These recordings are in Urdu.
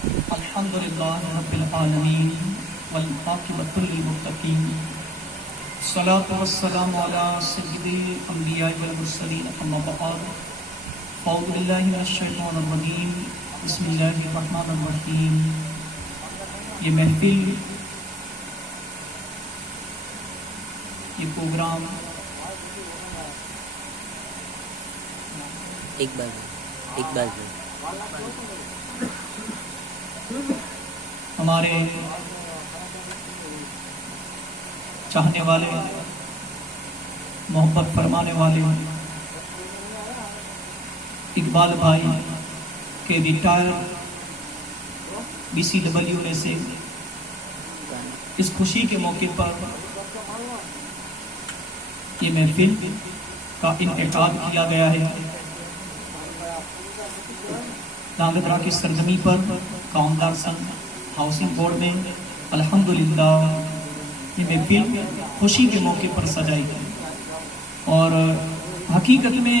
الحمدللہ رب العالمین والعاقبۃ للمتقین الصلاۃ والسلام علی سید الانبیاء والمرسلین اما بعد اعوذ باللہ من الشیطان الرجیم بسم اللہ الرحمن الرحیم۔ یہ محفل، یہ پروگرام اقبال ہمارے چاہنے والے، محبت فرمانے والے اقبال بھائی کے ریٹائر BCW نے سے اس خوشی کے موقع پر یہ محفل کا انعقاد کیا گیا ہے۔ دانگدرا کی سرزمین پر کامدار سنگ ہاؤسنگ بورڈ میں الحمدللہ یہ محفل خوشی کے موقع پر سجائی گئی، اور حقیقت میں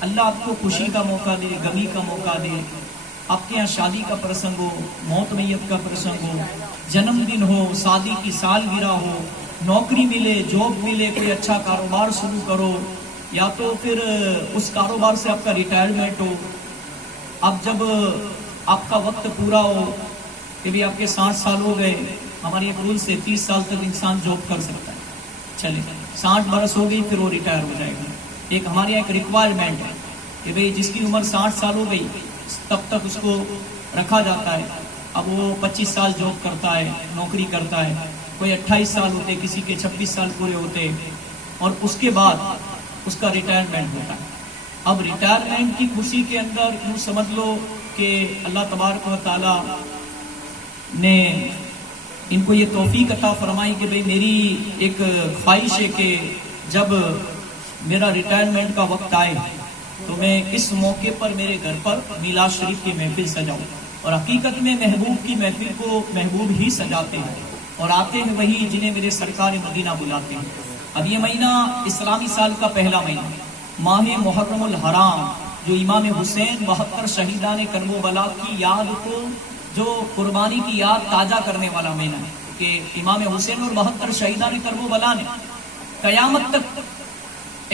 اللہ آپ کو خوشی کا موقع دے، غمی کا موقع دے، آپ کے یہاں شادی کا پرسنگ ہو، موت میت کا پرسنگ ہو، جنم دن ہو، شادی کی سالگرہ ہو، نوکری ملے، جاب ملے، کوئی اچھا کاروبار شروع کرو، یا تو پھر اس کاروبار سے آپ کا ریٹائرمنٹ ہو، اب جب آپ کا وقت پورا ہو کہ بھی آپ کے 60 سال ہو گئے، ہماری ایک رول سے 30 سال تک انسان جاب کر سکتا ہے، چلے 60 برس ہو گئی پھر وہ ریٹائر ہو جائے گا۔ ایک ہماری ایک ریکوائرمنٹ ہے کہ بھئی جس کی عمر 60 سال ہو گئی تب تک اس کو رکھا جاتا ہے۔ اب وہ 25 سال جاب کرتا ہے، نوکری کرتا ہے، کوئی 28 سال ہوتے، کسی کے 26 سال پورے ہوتے، اور اس کے بعد اس کا ریٹائرمنٹ ہوتا ہے۔ اب ریٹائرمنٹ کی خوشی کے اندر یوں سمجھ لو کہ اللہ تبارک و تعالی نے ان کو یہ توفیق عطا فرمائی کہ بھئی میری ایک خواہش ہے کہ جب میرا ریٹائرمنٹ کا وقت آئے تو میں اس موقع پر میرے گھر پر میلاد شریف کی محفل سجاؤں، اور حقیقت میں محبوب کی محفل کو محبوب ہی سجاتے ہیں، اور آتے ہیں وہی جنہیں میرے سرکار مدینہ بلاتے ہیں۔ اب یہ مہینہ اسلامی سال کا پہلا مہینہ، ماہ محرم الحرام، جو امام حسین 72 شہیدان کربلا کی یاد کو، جو قربانی کی یاد تازہ کرنے والا مہینہ ہے، کہ امام حسین اور 72 شہیدان کربلا نے قیامت تک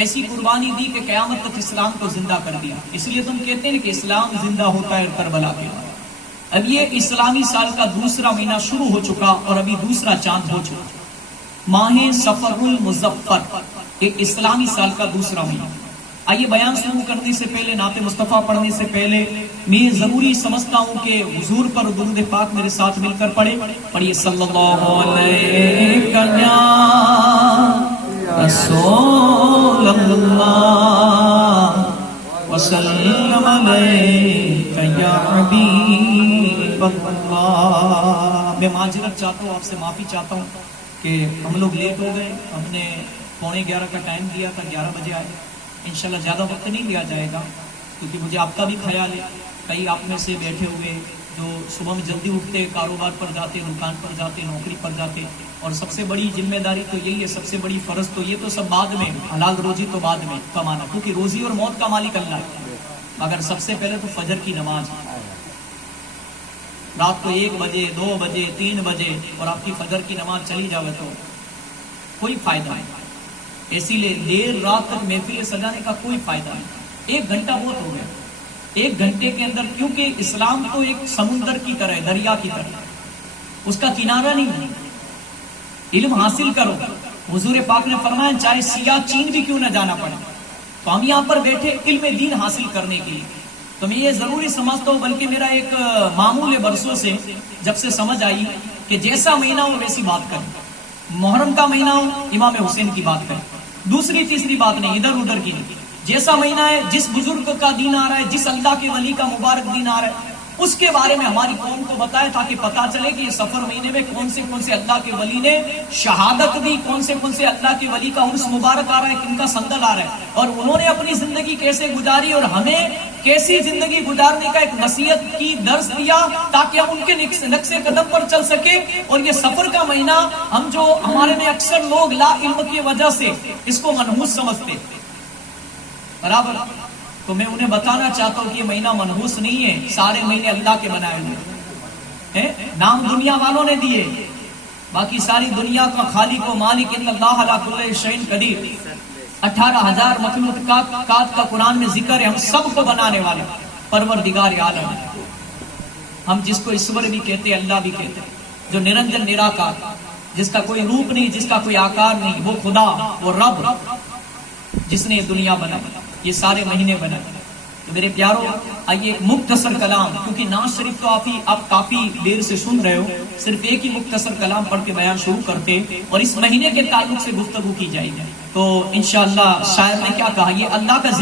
ایسی قربانی دی کہ قیامت تک اسلام کو زندہ کر دیا۔ اس لیے تم کہتے ہیں کہ اسلام زندہ ہوتا ہے کربلا کے بعد۔ اب یہ اسلامی سال کا دوسرا مہینہ شروع ہو چکا، اور ابھی دوسرا چاند ہو چکا، ماہ سفر المظفر، ایک اسلامی سال کا دوسرا مہینہ۔ آئیے بیان شروع کرنے سے پہلے، نعت مصطفیٰ پڑھنے سے پہلے میں ضروری سمجھتا ہوں کہ حضور پر درود پاک میرے ساتھ مل کر پڑھیے صلی اللہ علیہ رسول اللہ وسلم علیک یا حبیب اللہ۔ میں معذرت چاہتا ہوں، آپ سے معافی چاہتا ہوں کہ ہم لوگ لیٹ ہو گئے۔ ہم نے 11:15 کا ٹائم دیا تھا، 11 بجے آئے۔ انشاءاللہ زیادہ وقت نہیں لیا جائے گا، کیونکہ مجھے آپ کا بھی خیال ہے، کئی آپ میں سے بیٹھے ہوئے جو صبح میں جلدی اٹھتے، کاروبار پر جاتے، دکان پر جاتے، نوکری پر جاتے، اور سب سے بڑی ذمہ داری تو یہی ہے، سب سے بڑی فرض تو یہ تو سب بعد میں، حلال روزی تو بعد میں کمانا، کیونکہ روزی اور موت کا مالک اللہ ہے، مگر سب سے پہلے تو فجر کی نماز، رات کو 1 بجے 2 بجے 3 بجے اور آپ کی فجر کی نماز چلی جاوے تو کوئی فائدہ نہیں۔ اسی لیے دیر رات تک محفل سجانے کا کوئی فائدہ نہیں، 1 گھنٹہ بہت ہو گیا، 1 گھنٹے کے اندر، کیونکہ اسلام تو ایک سمندر کی طرح ہے، دریا کی طرح، اس کا کنارہ نہیں ہے۔ علم حاصل کرو، حضور پاک نے فرمایا چاہے سیاہ چین بھی کیوں نہ جانا پڑے، تو ہم یہاں پر بیٹھے علم دین حاصل کرنے کے لیے۔ تو میں یہ ضروری سمجھتا ہوں، بلکہ میرا ایک معمول ہے برسوں سے، جب سے سمجھ آئی کہ جیسا مہینہ ہو ویسی بات کریں، محرم کا مہینہ ہو امام حسین کی بات کریں، دوسری تیسری بات نہیں، ادھر ادھر کی نہیں۔ جیسا مہینہ ہے، جس بزرگ کا دین آ رہا ہے، جس اللہ کے ولی کا مبارک دین آ رہا ہے، اس کے بارے میں ہماری قوم کو بتائے، تاکہ پتا چلے کہ یہ سفر مہینے میں کون سے اللہ کے ولی نے شہادت دی، کون سے اللہ کے ولی کا عرس مبارک آ رہا ہے، کن کا سندل آ رہا ہے، اور انہوں نے اپنی زندگی کیسے گزاری، اور ہمیں کیسی زندگی گزارنے کا ایک نصیحت کی درس دیا، تاکہ ہم ان کے نقش قدم پر چل سکے۔ اور یہ سفر کا مہینہ، ہم جو ہمارے میں اکثر لوگ لا علم کی وجہ سے اس کو منحوس سمجھتے، برابر، تو میں انہیں بتانا چاہتا ہوں کہ یہ مہینہ منحوس نہیں ہے، سارے مہینے اللہ کے بنائے ہوئے، نام دنیا والوں نے دیے، باقی ساری دنیا کا خالق و مالک ان اللہ علی کل شیء قدیر، 18,000 مخلوقات کا قرآن میں ذکر ہے، ہم سب کو بنانے والے پروردگار عالم ہے۔ ہم جس کو ایشور بھی کہتے ہیں، اللہ بھی کہتے ہیں، جو نرنجن نراکار، جس کا کوئی روپ نہیں، جس کا کوئی آکار نہیں، وہ خدا، وہ رب جس نے یہ دنیا بنائی، یہ سارے مہینے بنائے۔ تو میرے پیاروں، آئیے ایک مختصر کلام، کیونکہ نعت شریف تو آپ کافی دیر سے سن رہے ہو، صرف ایک ہی مختصر کلام پڑھ کے بیان شروع کرتے اور اس مہینے کے تعلق سے گفتگو کی جائے گی۔ تو انشاءاللہ شاعر نے کیا کہا، یہ اللہ کا ذکر